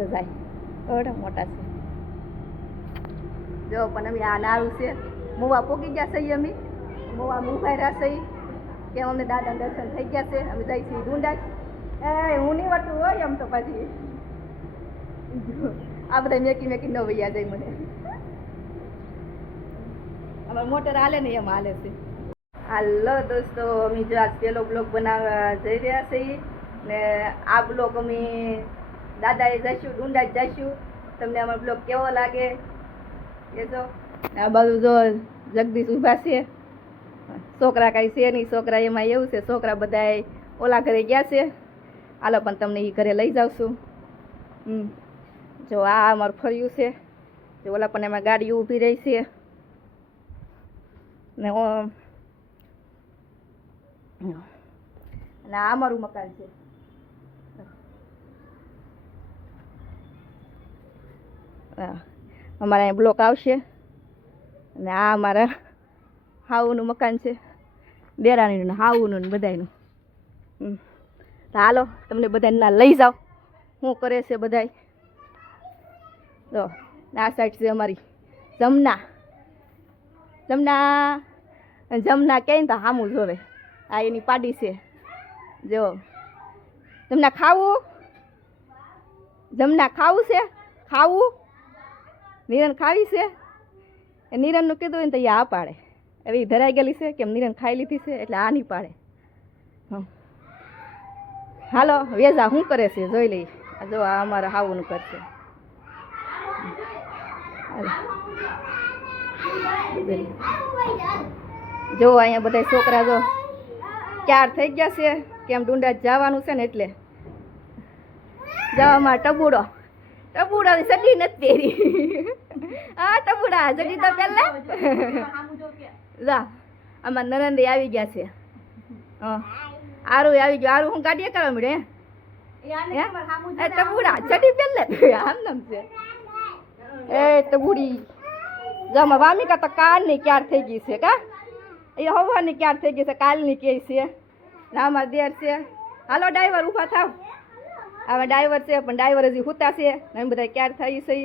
તો જાય થોડા મોટા છે જો પણ અમે આ નારું છે મોવા પોગી ગયા છે અમે મોવા ઉભા રહ્યા છે કે અમને દાદા દર્શન થઈ ગયા છે અમે જઈ છીએ ઢૂંઢા એ હું નહીં વટું હોય એમ તો પછી આ બધા મેકી ન વૈયા જાય મને અમારે મોટર હાલે ને એમ હાલે છે હાલો દોસ્તો અમે જો આજ પેલો બ્લોગ બનાવવા જઈ રહ્યા છીએ ને આ બ્લોગ અમે દાદાએ જઈશું ઢૂંઢા જ જઈશું તમને અમારો બ્લોગ કેવો લાગે એ જો આ બાજુ જો જગદીશ ઊભા છે છોકરા કાંઈ છે નહીં છોકરા એમાં એવું છે છોકરા બધા ઓલા ઘરે ગયા છે હાલો પણ તમને એ ઘરે લઈ જાઉં છું જો આ અમારું ફર્યું છે જો ઓલા પણ એમાં ગાડી ઊભી રહી છે ને આ અમારું મકાન છે અમારા અહીં બ્લોક આવશે અને આ અમારા હાઉનું મકાન છે દેરાણીનું હાઉનું ને બધાયનું તો હાલો તમને બધાને ના લઈ જાઓ શું કરે છે બધાય તો આ સાઈડ છે અમારી જમના જમના કહે ને તો સામું જોવે આ એની પાડી છે જો જમના ખાવું જમના ખાવું છે ખાવું નિરણ ખાવી છે એ નિરણનું કીધું હોય ને તો એ આ પાડે એવી ધરાઈ ગયેલી છે કેમ નિરણ ખાઈ લીધી છે એટલે આ નહીં પાડે હાલો વેજા શું કરે છે જોઈ લઈ જો આ અમારા હાવુનું કરશે જો અહીંયા બધા છોકરા જો ક્યાર થઈ ગયા છે કેમ ઢૂંઢા જવાનું છે ને એટલે જવામાં ટબુડો સડી નથી તેરી હા ટબુડા સડી તો પહેલા જા આમાં નરેન્દ્ર આવી ગયા છે આરું આવી ગયો આરું હું ગાડીએ કરવા મળે ટબુડા સડી પહેલે આમ નામ છે એ ટબુડી જામાં વામિકા તો કાલની ક્યાર થઈ ગઈ છે કા એ હવાની ક્યાર થઈ ગઈ છે કાલની કે છે નામાં દેર છે હાલો ડ્રાઈવર ઊભા થાવ હવે ડ્રાઈવર છે પણ ડ્રાઈવર હજી હુતા છે ને બધા ક્યાર થઈ છે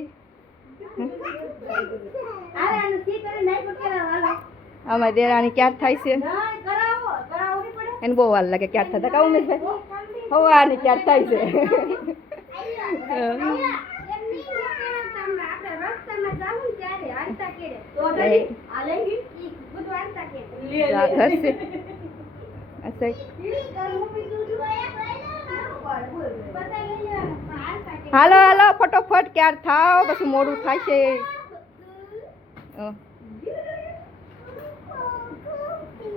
આમાં દેરાણી ક્યાર થાય છે એને બહુ વાર લાગે ક્યાર થતા કહું ને હવાની ક્યાર થાય છે હાલો હાલો ફટોફટ ક્યાર થાવ પછી મોડું થાય છે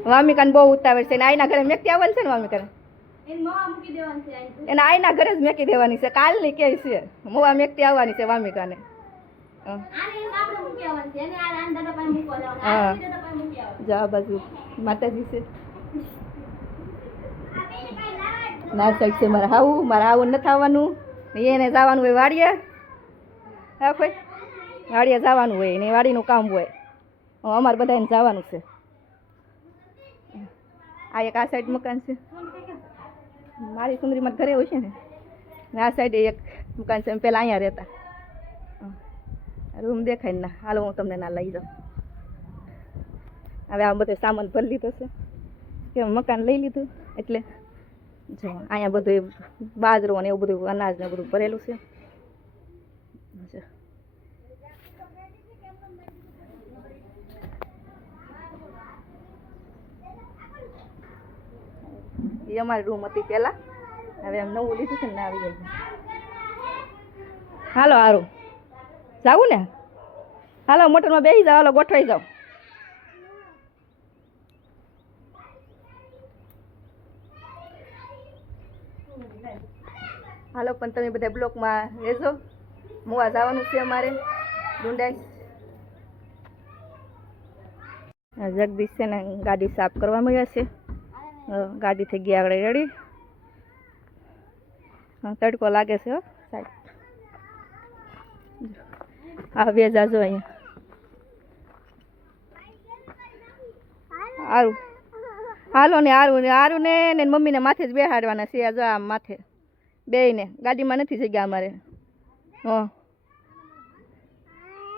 વામિકાને બહુ ઉતાવળ છે ને આઈના ઘરે મેકતી આવવાનું છે ને વામિકાને એને આઈના ઘરે જ મેકી દેવાની છે કાલની કે છે મોવા મેકતી આવવાની છે વામિકાને હા જા બાજુ માતાજી છે ના સાઈડ છે મારે આવું નથી આવવાનું એને જવાનું હોય વાડીએ હા કોઈ વાડીએ જવાનું હોય ને વાડીનું કામ હોય અમારે બધાને જવાનું છે આ એક આ સાઈડ મકાન છે મારી સુંદરીમાં ઘરે હોય છે ને આ સાઈડે એક મકાન છે પહેલાં અહીંયા રહેતા રૂમ દેખાય ને ના હાલો હું તમને ના લઈ જાઉં હવે આ બધો સામાન ભરી લીધો છે કે મકાન લઈ લીધું એટલે જો અહીંયા બધું બાજરો ને એવું બધું અનાજ ને બધું ભરેલું છે એ અમારી રૂમ હતી પહેલાં હવે એમ નવું લીધું છે ને આવી જાય હાલો હારું જાવું ને હાલો મોટરમાં બેસી જાઓ હાલો ગોઠવાઈ જાઓ હાલો પણ તમે બધા બ્લોકમાં રહેજો મોવા જવાનું છે અમારે ઢૂંઢાઈ જગદીશ છે ને ગાડી સાફ કરવા મળ્યા છે ગાડી થઈ ગઈ આગળ રેડી તડકો લાગે છે સાહેબ હા બે જાજો અહીંયા આરું હાલો ને આરું ને મમ્મીને માથે જ બેહાડવાના છે જો આમ માથે બેયને ગાડીમાં નથી જગ્યા અમારે હા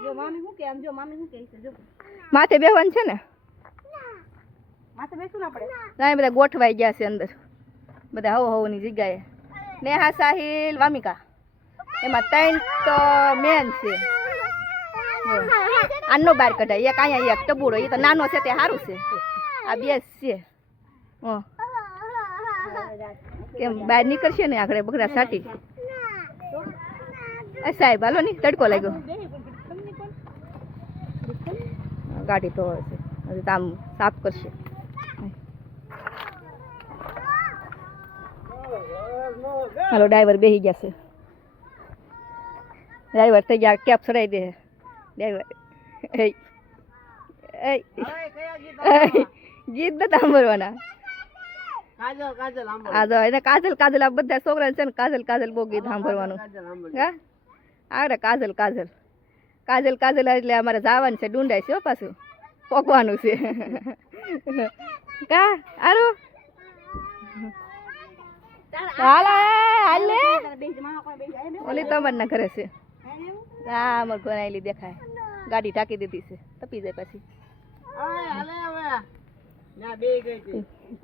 જો મામી શું કે આમ જો મામી શું કહે છે જો માથે બેહવાનું છે ને માથે બેસવું ના પડે ના બધા ગોઠવાઈ ગયા છે અંદર બધા હવની જગ્યાએ નેહા સાહિલ વામિકા એમાં 3 તો મેન છે આનો બહાર કઢાય એક અહીંયા એક ટબુડો એ તો નાનો છે તે સારું છે આ બે છે કેમ બહાર નીકળશે ને આગળ બગડા સાટી સાહેબ હાલો ની તડકો લાગ્યો ગાડી તો હશે હજી કામ સાફ કરશે હાલો ડ્રાઈવર બેસી ગયા છે ડ્રાઈવર થઈ ગયા કેપ ચડાવી દે ડ્રાઈવર ગીત નથી સાંભળવાના એને કાજલ કાજલ આ બધા છોકરા છે ને કાજલ કાજલ બહુ ગીત સાંભળવાનું હા આવડે કાજલ કાજલ કાજલ કાજલ એટલે અમારે જવાનું છે ડુંડાઈ છે પાછું પોકવાનું છે કા આરું ઓલી તમારના ઘરે છે હા અમારે ઘરે આવેલી દેખાય ગાડી ટાંકી દીધી છે તપી જાય પછી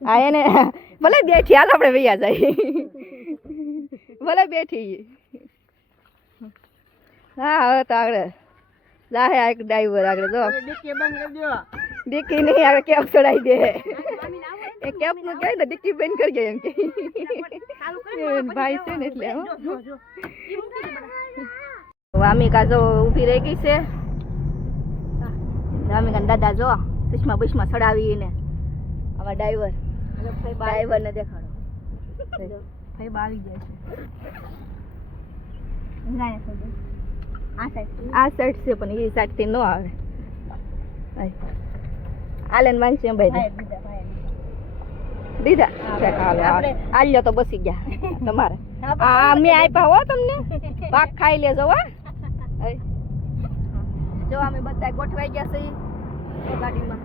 હા એને ભલે બેઠી હાલ આપણે વૈયા જાય ભલે બેઠી હા હવે તો આગળ જાહે એક ડ્રાઈવર આગળ જો ડિક્કી નહીં આગળ કેપ ચડાવી દે એ કેપ નું કહે ને ડિક્કી બંધ કરી જાય એમ કે ભાઈ છે ને એટલે વામિકા જો ઊભી રહી ગઈ છે વામિકા દાદા જો સુષ્મા બુષ્મા ચડાવીને આમાં ડ્રાઈવર ને દેખાડો ભાઈ આવી જાય છે આ સાઈડ છે પણ એ સાઈડ થી ન આવે આલેન માનશે ભાઈ દીધા આલ્યો તો બસી ગયા તમારે હા મેં આપ્યા હો તમને પાક ખાઈ લેજો હો જો અમે બધા ગોઠવાઈ ગયા છે ગાડીમાં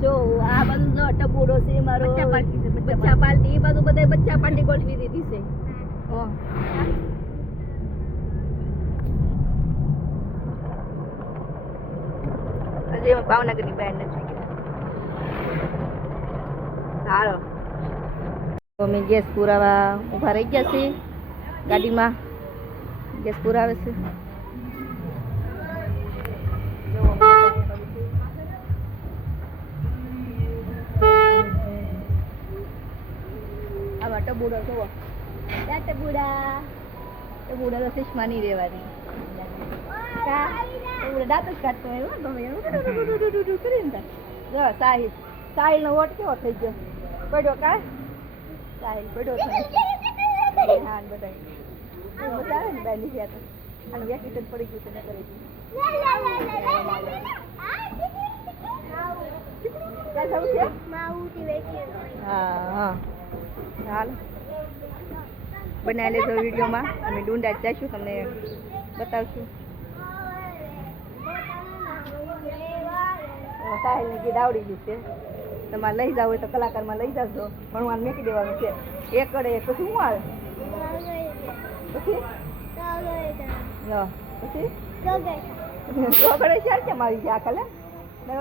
જો આ બધું ટબુડો છે મારો બચ્ચા પાર્ટી એ બધું બધા બચ્ચા પાર્ટી ગોઠવી દીધી છે હજી ભાવનગરની બેન્ડ નથી સારો અમે ગેસ પુરાવા ઊભા રહી ગયા છીએ ગાડીમાં ગેસ પુરાવે છે આવા ટબુડો જોવો ટબુડા તો ચશ્મા નહીં રહેવાની દાંત જ કાઢતો હોય કરીને જો સાહિલ સાહિલ નો વોટ કેવો થઈ ગયો પડ્યો કા સાહિલ પડ્યો હા બધા બતાવે ને બાય લીધા તો આનું વેકેશન પડી ગયું છે ને કરી હા હા ચાલો બનાવી લેજો વિડીયોમાં અમે ડુંડા જઈશું તમને બતાવશું સાહેલની ગીત આવડી ગયું છે તમારે લઈ જાવ હોય તો કલાકારમાં લઈ જજો ભણવાનું મેકી દેવાનું છે એક કડે પછી શું આવે પછી પછી ચોગડે ચાર કેમ આવી ગયા કાલે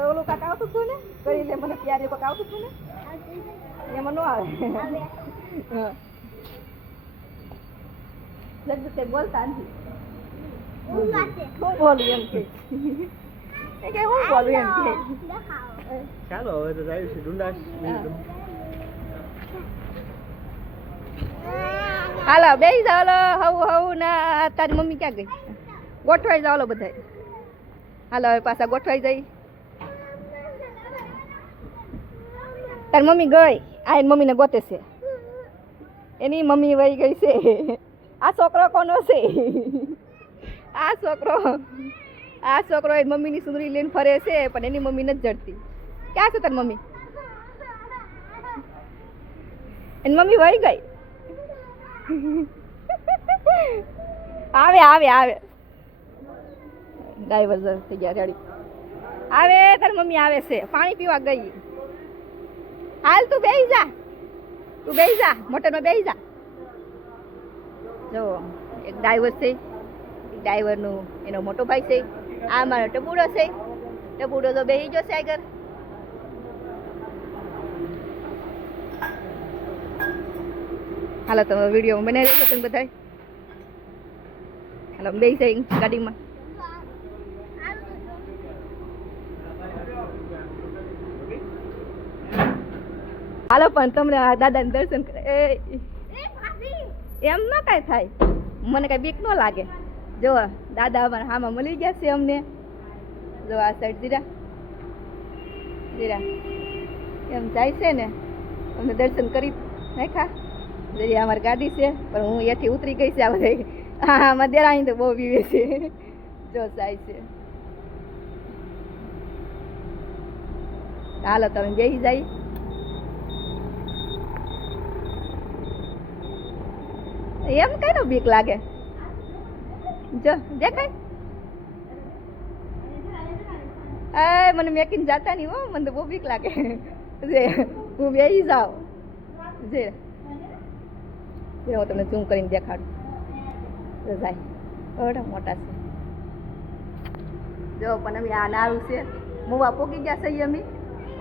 ઓલું કાંક આવતું હતું ને કરી લે મને ત્યારે કોક આવતું હતું ને એમાં ન આવે લગભગ તે બોલતા નથી હું બોલું એમ કે હું બોલું એમ કે ચાલો હવે તો જાય છે ઢુંડાસ હાલો બેસી જાવ હવું ના તારી મમ્મી ક્યાં ગઈ ગોઠવાઈ જાવ બધા હાલો હવે પાછા ગોઠવાઈ જઈ તારી મમ્મી ગઈ આ મમ્મીને ગોતે છે એની મમ્મી વહી ગઈ છે આ છોકરો કોનો છે આ છોકરો એની મમ્મીની સુંદરી લઈને ફરે છે પણ એની મમ્મી નથી જડતી ક્યાં છે તારી મમ્મી એની મમ્મી વહી ગઈ આવે ડ્રાઈવર થઈ ગયા રેડી આવે તારી મમ્મી આવે છે પાણી પીવા ગઈ હાલ તું બેહી જા, મોટરમાં બેહી જા. જો એક ડ્રાઈવર છે, ડ્રાઈવરનું એનો મોટો ભાઈ છે, આ મારો ટબુડો છે, ટબુડો તો બેહી ગયો છે આગળ. હાલો તમે વિડીયો બનાવી રહેશો તમે બધા. હાલો બેસી જાય ગાડીમાં. હાલો પણ તમને દાદાને દર્શન એમ ન કાંઈ થાય, મને કાંઈ બીક ન લાગે. જો દાદા અમારા હામાં મળી ગયા છે અમને. જો આ સાઈડ જીરા જીરા એમ જાય છે ને, અમને દર્શન કરી નાખ્યા. જરી અમારી ગાડી છે પણ હું એથી ઉતરી ગઈ છે. આ બધા હા આમાં દેરાણી તો બહુ પીવે છે. જો જાય છે. હાલો તમે બેસી જાય. એમ કઈ નો બીક લાગે. જો દેખાય મને મેકીને જાતા નહીં હો, મને તો બહુ બીક લાગે. હું બેસી જાઉં. જે હું તમને ઝૂમ કરીને દેખાડું. તો જાય ઓડા મોટા છે. જો પણ અમે આ નારું છે, મોવા પોગી ગયા છે. અમે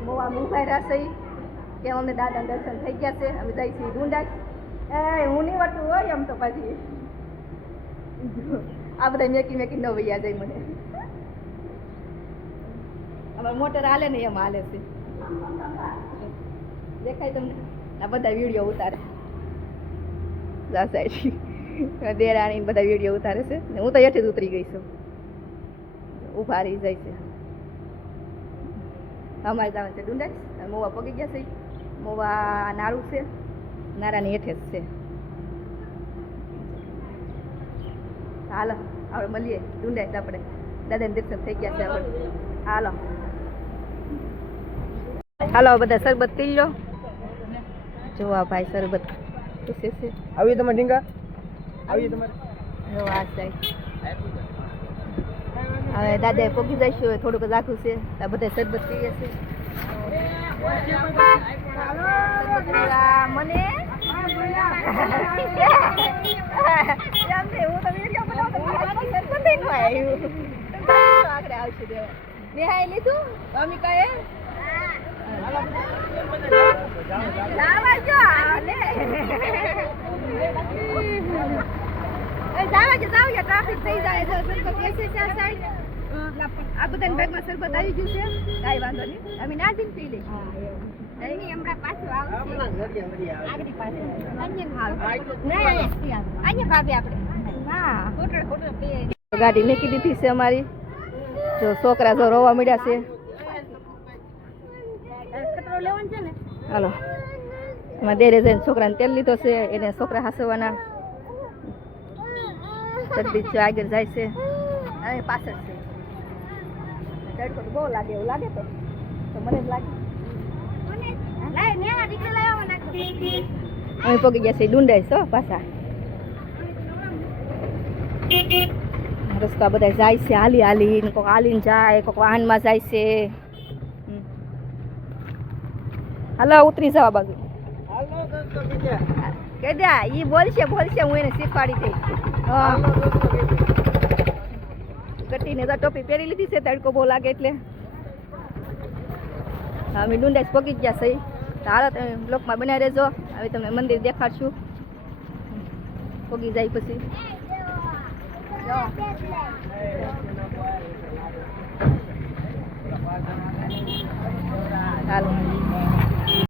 મોવા મુંભાઈ રહ્યા છે કે અમને દાદા દર્શન થઈ ગયા છે. અમે જઈ છીએ ડુંડા. હું નહીં વાટું હોય એમ તો પછી આ બધા મેકી ન વૈયા જાય મને. અમારે મોટર હાલે ને એમ હાલે છે. દેખાય તમને? આ બધા વિડીયો ઉતારે દેરાણી બધા વિડીયો ઉતારે છે ને હું તો એઠે જ ઉતરી ગઈ છું. ઊભા રહી જાય છે. અમારે જવાનું છે ડુંડા. મોવા પગી ગયા છે. મોવા નારું છે, નારાની હેઠે જ છે. હાલો આપણે મળીએ ડુંડાઈ. આપણે દાદાને દર્શન થઈ ગયા છે આપણે. હાલો હાલો બધા શરબત પી લો. જોવા ભાઈ શરબત પૂછે છે. આવી તમારે ઢીંગા આવી તમારે. જો આ સાઈડ હવે દાદાએ પોગી જઈશું. થોડુંક જ આખું છે. આ બધા શરબત પીએ છે. મને આગળ આવશે દેવા નિહાય લીધું મમ્મી કહે ટ્રાફિક થઈ જાય. આ બધા બેગમાં શરબત આવી ગયું છે. કાંઈ વાંધો નહીં, અમે નાજીને પી લઈશું. હમણાં પાછું ગાડી મેકી દીધી છે અમારી. જો છોકરા જો રોવા મળ્યા છે. હાલો એમાં દેરે જઈને છોકરાને તેલ લીધો છે. એને છોકરા હાસવાના જગદીશ આગળ જાય છે. અને પાછળ છે. તડકો તો બહુ લાગે એવું લાગે તો મને જ લાગે. અમે પગી ગયા છે ડુંડાઈ છો પાછા. રસ્તા બધા જાય છે હાલી હાલી. કોઈક હાલીને જાય, કોઈક વાહનમાં જાય છે. હાલો ઉતરી જવા બાજુ કહી દે. ઈ બોલશે હું એને શીખવાડી દઈ. ગટીને તો ટોપી પહેરી લીધી છે. તડકો બહુ લાગે એટલે અમે ડુંડાઈ પગી જ ગયા છે. હાલો તમે બ્લોકમાં બનાવી રહેજો. હવે તમને મંદિર દેખાડશું પગી જાય પછી.